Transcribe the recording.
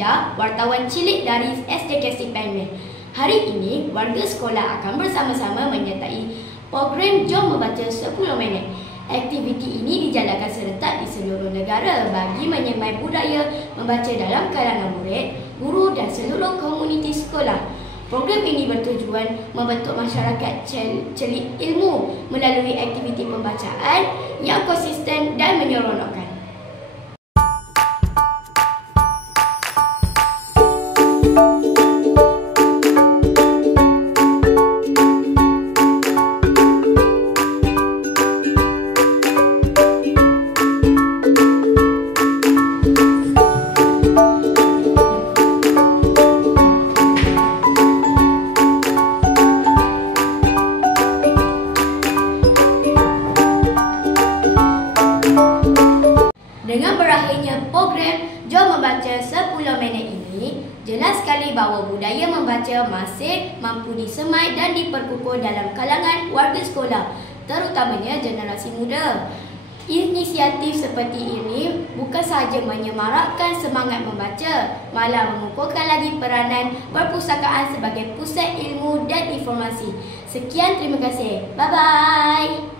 Faizah, wartawan cilik dari SDKC Penmen. Hari ini, warga sekolah akan bersama-sama menyertai program Jom Membaca 10 Minit. Aktiviti ini dijalankan serentak di seluruh negara bagi menyemai budaya membaca dalam kalangan murid, guru dan seluruh komuniti sekolah. Program ini bertujuan membentuk masyarakat celik ilmu melalui aktiviti pembacaan yang konsisten dan menyeronokkan. Dengan berakhirnya program Jom Membaca 10 Minit ini, jelas sekali bahawa budaya membaca masih mampu disemai dan diperkukuh dalam kalangan warga sekolah, terutamanya generasi muda. Inisiatif seperti ini bukan sahaja menyemarakkan semangat membaca, malah mengukuhkan lagi peranan perpustakaan sebagai pusat ilmu dan informasi. Sekian, terima kasih. Bye-bye.